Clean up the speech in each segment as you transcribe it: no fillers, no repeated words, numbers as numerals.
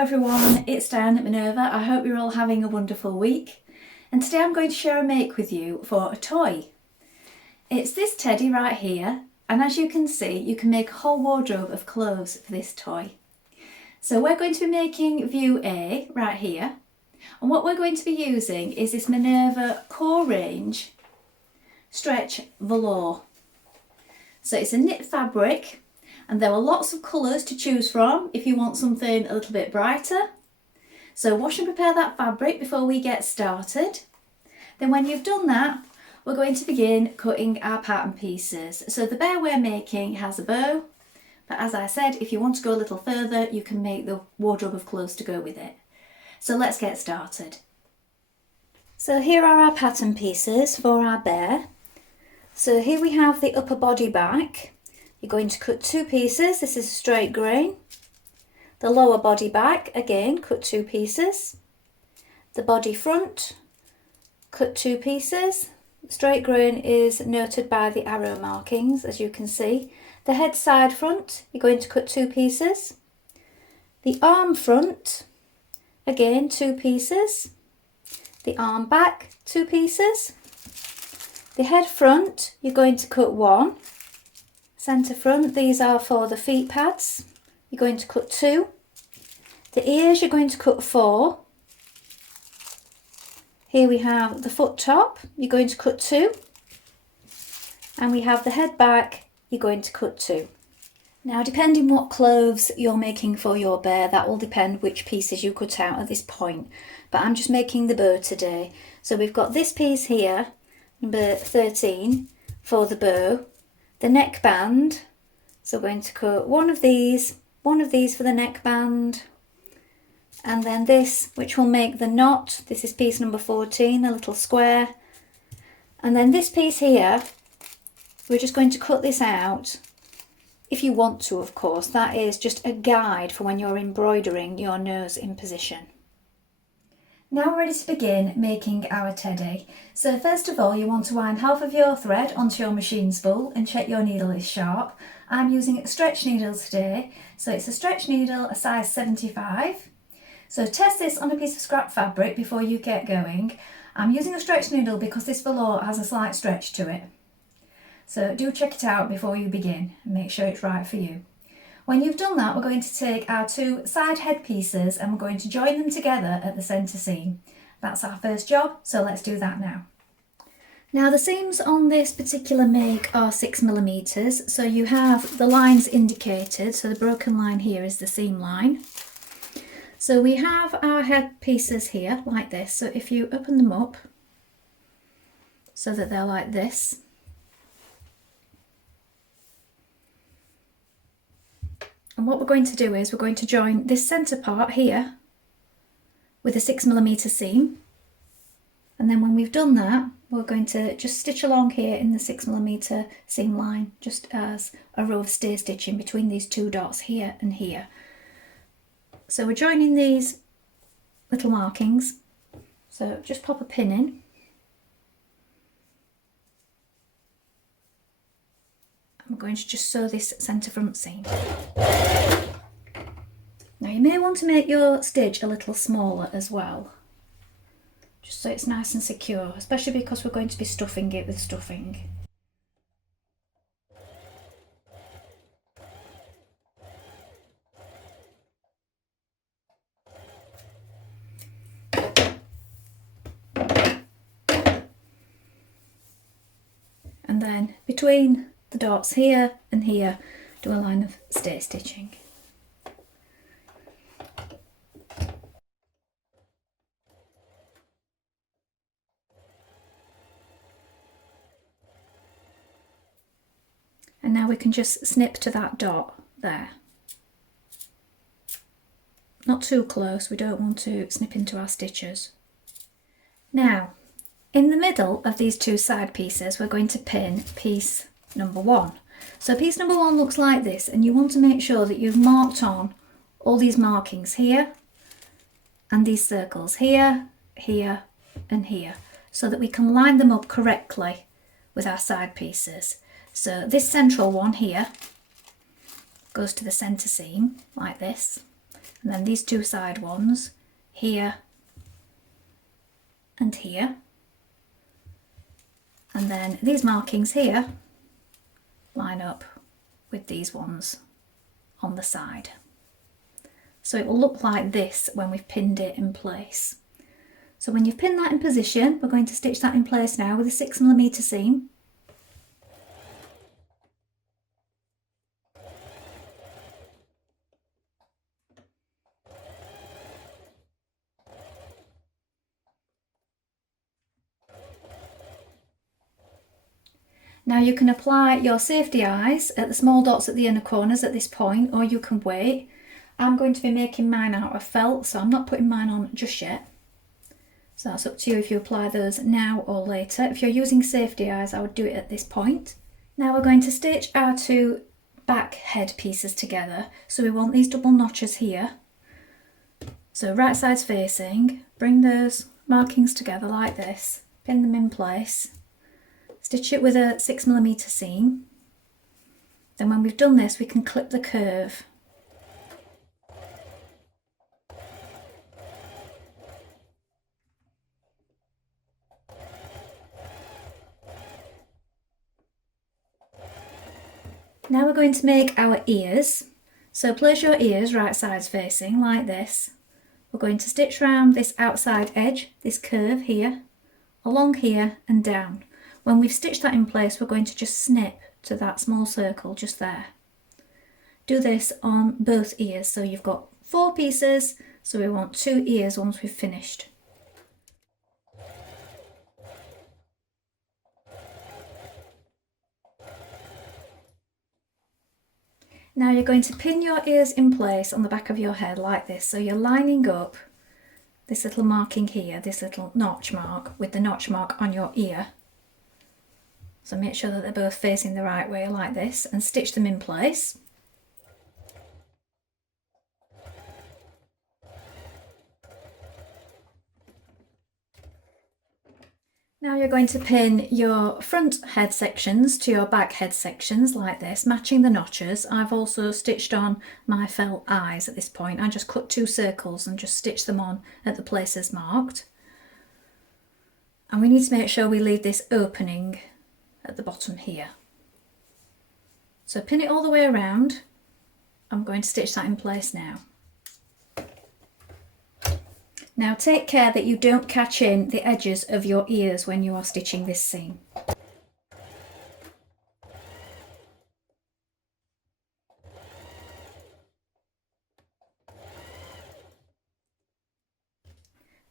everyone, it's Dianne at Minerva. I hope you're all having a wonderful week. And today I'm going to share a make with you for a toy. It's this teddy right here, and as you can see, you can make a whole wardrobe of clothes for this toy. So we're going to be making view A right here. And what we're going to be using is this Minerva core range stretch velour. So it's a knit fabric, and there are lots of colours to choose from if you want something a little bit brighter. So wash and prepare that fabric before we get started. Then when you've done that, we're going to begin cutting our pattern pieces. So the bear we're making has a bow, but as I said, if you want to go a little further, you can make the wardrobe of clothes to go with it. So let's get started. So here are our pattern pieces for our bear. So here we have the upper body back. You're going to cut two pieces. This is a straight grain. The lower body back, again, cut two pieces. The body front, cut two pieces. Straight grain is noted by the arrow markings, as you can see. The head side front, you're going to cut two pieces. The arm front, again, two pieces. The arm back, two pieces. The head front, you're going to cut one. Centre front, these are for the feet pads. You're going to cut two. The ears, you're going to cut four. Here we have the foot top, you're going to cut two. And we have the head back, you're going to cut two. Now, depending what clothes you're making for your bear, that will depend which pieces you cut out at this point. But I'm just making the bow today. So we've got this piece here, number 13, for the bow. The neckband, so we're going to cut one of these for the neckband, and then this, which will make the knot. This is piece number 14, a little square. And then this piece here, we're just going to cut this out, if you want to, of course. That is just a guide for when you're embroidering your nose in position. Now we're ready to begin making our teddy. So first of all, you want to wind half of your thread onto your machine spool and check your needle is sharp. I'm using stretch needles today, so it's a stretch needle, a size 75. So test this on a piece of scrap fabric before you get going. I'm using a stretch needle because this velour has a slight stretch to it. So do check it out before you begin and make sure it's right for you. When you've done that, we're going to take our two side head pieces and we're going to join them together at the centre seam. That's our first job, so let's do that now. Now the seams on this particular make are 6mm, so you have the lines indicated. So the broken line here is the seam line. So we have our head pieces here like this. So if you open them up so that they're like this, and what we're going to do is we're going to join this centre part here with a 6mm seam, and then when we've done that, we're going to just stitch along here in the 6mm seam line, just as a row of stay stitching between these two dots here and here. So we're joining these little markings, so just pop a pin in. I'm going to just sew this centre front seam. Now you may want to make your stitch a little smaller as well, just so it's nice and secure, especially because we're going to be stuffing it with stuffing. And then between the dots here and here, do a line of stay stitching. And now we can just snip to that dot there. Not too close, we don't want to snip into our stitches. Now, in the middle of these two side pieces, we're going to pin piece number 1. So piece number 1 looks like this, and you want to make sure that you've marked on all these markings here and these circles here, here and here, so that we can line them up correctly with our side pieces. So this central one here goes to the centre seam like this, and then these two side ones here and here, and then these markings here line up with these ones on the side. So it will look like this when we've pinned it in place. So when you've pinned that in position, we're going to stitch that in place now with a 6mm seam. Now you can apply your safety eyes at the small dots at the inner corners at this point, or you can wait. I'm going to be making mine out of felt, so I'm not putting mine on just yet. So that's up to you if you apply those now or later. If you're using safety eyes, I would do it at this point. Now we're going to stitch our two back head pieces together. So we want these double notches here. So right sides facing, bring those markings together like this, pin them in place, stitch it with a 6mm seam. Then when we've done this, we can clip the curve. Now we're going to make our ears. So place your ears right sides facing like this. We're going to stitch around this outside edge, this curve here, along here and down. When we've stitched that in place, we're going to just snip to that small circle just there. Do this on both ears. So you've got 4 pieces, so we want 2 ears once we've finished. Now you're going to pin your ears in place on the back of your head like this. So you're lining up this little marking here, this little notch mark, with the notch mark on your ear. So make sure that they're both facing the right way like this and stitch them in place. Now you're going to pin your front head sections to your back head sections like this, matching the notches. I've also stitched on my felt eyes at this point. I just cut 2 circles and just stitch them on at the places marked. And we need to make sure we leave this opening at the bottom here. So pin it all the way around. I'm going to stitch that in place now. Now take care that you don't catch in the edges of your ears when you are stitching this seam.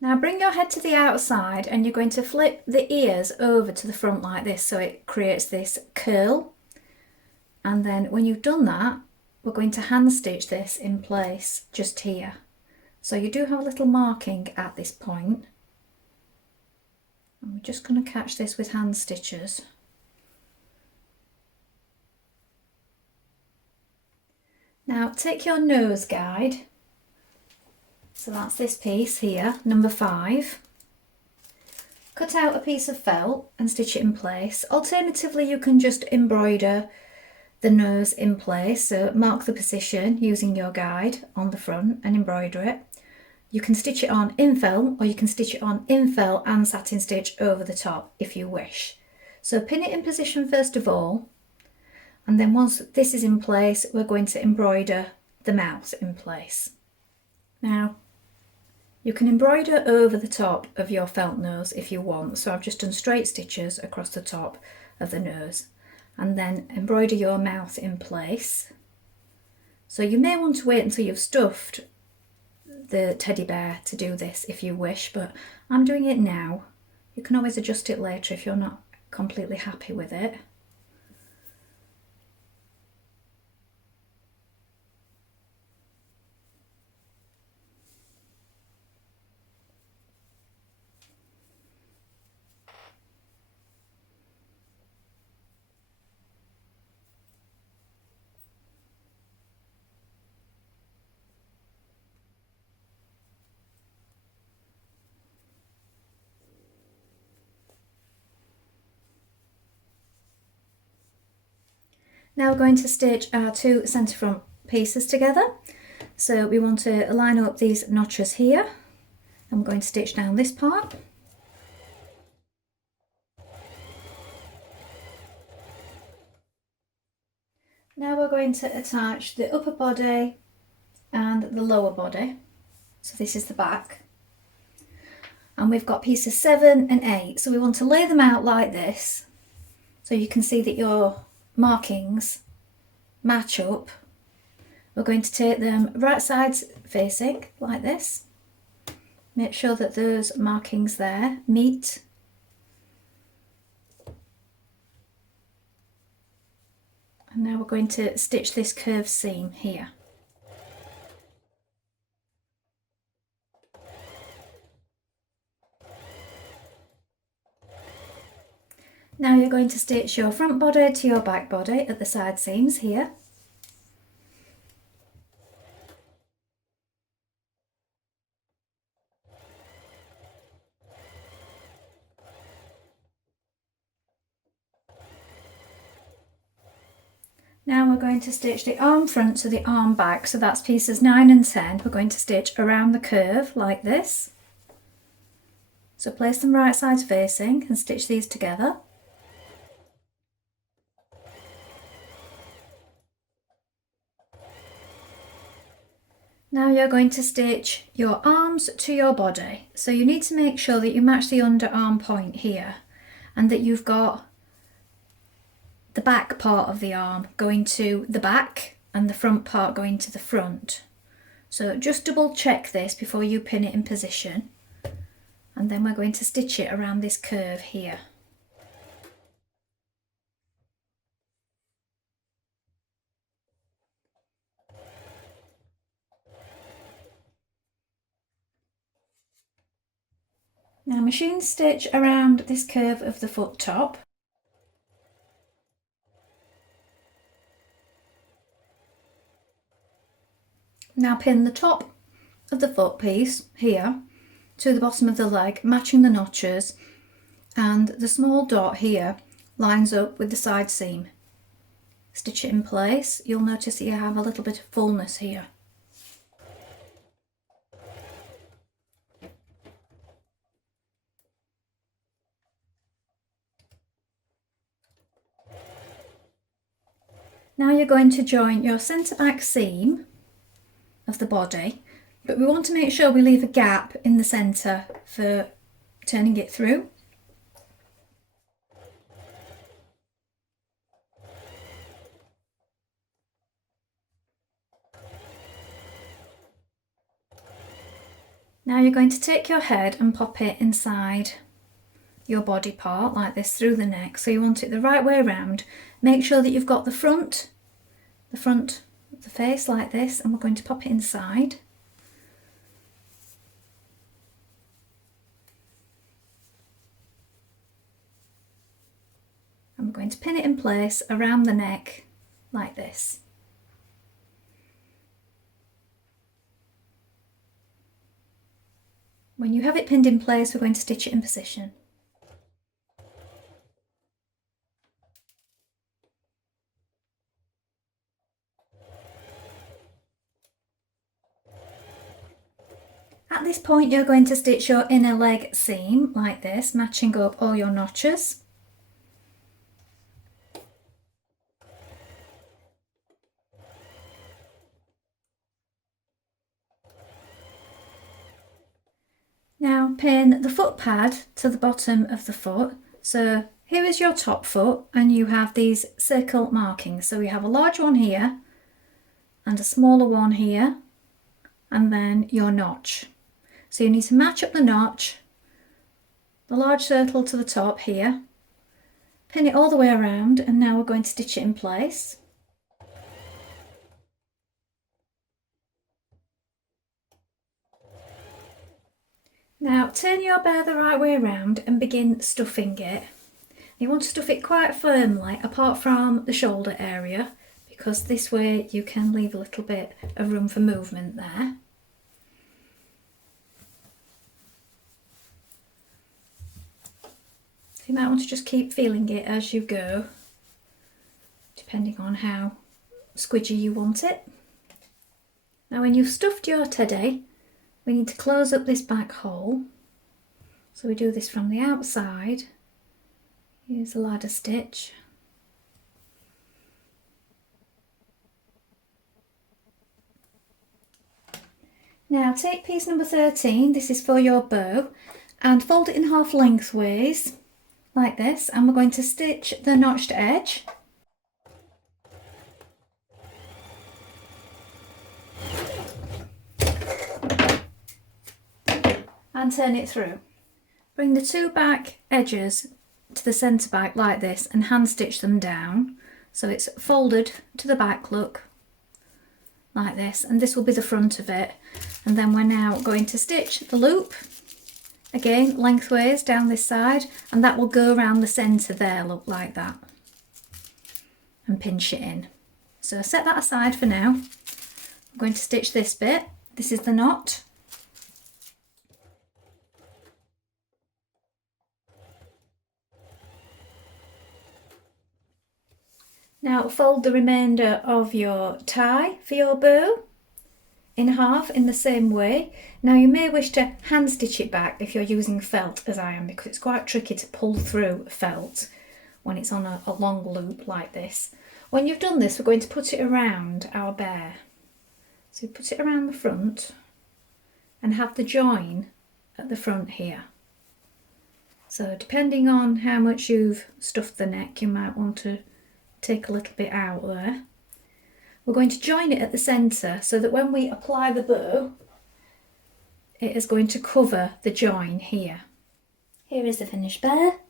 Now bring your head to the outside and you're going to flip the ears over to the front like this so it creates this curl. And then when you've done that, we're going to hand stitch this in place just here. So you do have a little marking at this point. And we're just going to catch this with hand stitches. Now take your nose guide. So that's this piece here, number 5. Cut out a piece of felt and stitch it in place. Alternatively, you can just embroider the nose in place. So mark the position using your guide on the front and embroider it. You can stitch it on in felt, or you can stitch it on in felt and satin stitch over the top if you wish. So pin it in position first of all, and then once this is in place, we're going to embroider the mouth in place. Now, you can embroider over the top of your felt nose if you want. So I've just done straight stitches across the top of the nose, and then embroider your mouth in place. So you may want to wait until you've stuffed the teddy bear to do this if you wish, but I'm doing it now. You can always adjust it later if you're not completely happy with it. Now we're going to stitch our 2 centre front pieces together. So we want to line up these notches here. I'm going to stitch down this part. Now we're going to attach the upper body and the lower body. So this is the back. And we've got pieces 7 and 8. So we want to lay them out like this, so you can see that your markings match up. We're going to take them right sides facing like this. Make sure that those markings there meet. And now we're going to stitch this curved seam here. Now you're going to stitch your front body to your back body at the side seams here. Now we're going to stitch the arm front to the arm back, so that's pieces 9 and 10. We're going to stitch around the curve like this. So place them right sides facing and stitch these together. Now you're going to stitch your arms to your body. So you need to make sure that you match the underarm point here and that you've got the back part of the arm going to the back and the front part going to the front. So just double check this before you pin it in position, and then we're going to stitch it around this curve here. Now machine stitch around this curve of the foot top. Now pin the top of the foot piece here to the bottom of the leg, matching the notches, and the small dot here lines up with the side seam. Stitch it in place. You'll notice that you have a little bit of fullness here. Now you're going to join your centre back seam of the body, but we want to make sure we leave a gap in the centre for turning it through. Now you're going to take your head and pop it inside your body part like this through the neck. So you want it the right way around. Make sure that you've got the front of the face like this, and we're going to pop it inside. And we're going to pin it in place around the neck like this. When you have it pinned in place, we're going to stitch it in position. At this point, you're going to stitch your inner leg seam like this, matching up all your notches. Now pin the foot pad to the bottom of the foot. So here is your top foot, and you have these circle markings. So we have a large one here and a smaller one here, and then your notch. So you need to match up the notch, the large circle to the top here, pin it all the way around, and now we're going to stitch it in place. Now turn your bear the right way around and begin stuffing it. You want to stuff it quite firmly apart from the shoulder area, because this way you can leave a little bit of room for movement there. So you might want to just keep feeling it as you go, depending on how squidgy you want it. Now when you've stuffed your teddy, we need to close up this back hole. So we do this from the outside. Use a ladder stitch. Now take piece number 13, this is for your bow, and fold it in half lengthways, like this, and we're going to stitch the notched edge. And turn it through. Bring the two back edges to the centre back like this and hand stitch them down, so it's folded to the back look, like this, and this will be the front of it. And then we're now going to stitch the loop again lengthways down this side, and that will go around the centre there, look like that, and pinch it in. So set that aside for now. I'm going to stitch this bit. This is the knot. Now fold the remainder of your tie for your bow in half in the same way. Now you may wish to hand stitch it back if you're using felt, as I am, because it's quite tricky to pull through felt when it's on a long loop like this. When you've done this, we're going to put it around our bear. So put it around the front and have the join at the front here. So depending on how much you've stuffed the neck, you might want to take a little bit out there. We're going to join it at the centre so that when we apply the bow, it is going to cover the join here. Here is the finished bear.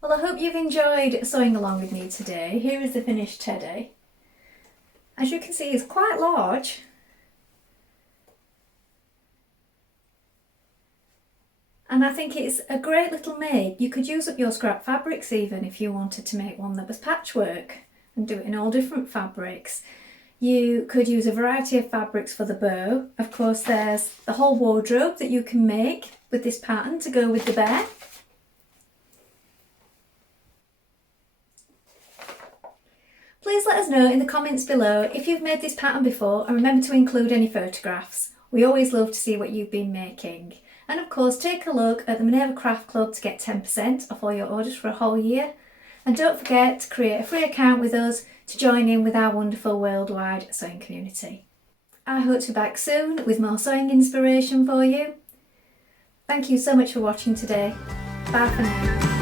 Well, I hope you've enjoyed sewing along with me today. Here is the finished teddy. As you can see, it's quite large. And I think it's a great little make. You could use up your scrap fabrics even if you wanted to make one that was patchwork and do it in all different fabrics. You could use a variety of fabrics for the bow. Of course, there's the whole wardrobe that you can make with this pattern to go with the bear. Please let us know in the comments below if you've made this pattern before, and remember to include any photographs. We always love to see what you've been making. And of course, take a look at the Minerva Craft Club to get 10% off all your orders for a whole year. And don't forget to create a free account with us to join in with our wonderful worldwide sewing community. I hope to be back soon with more sewing inspiration for you. Thank you so much for watching today. Bye for now.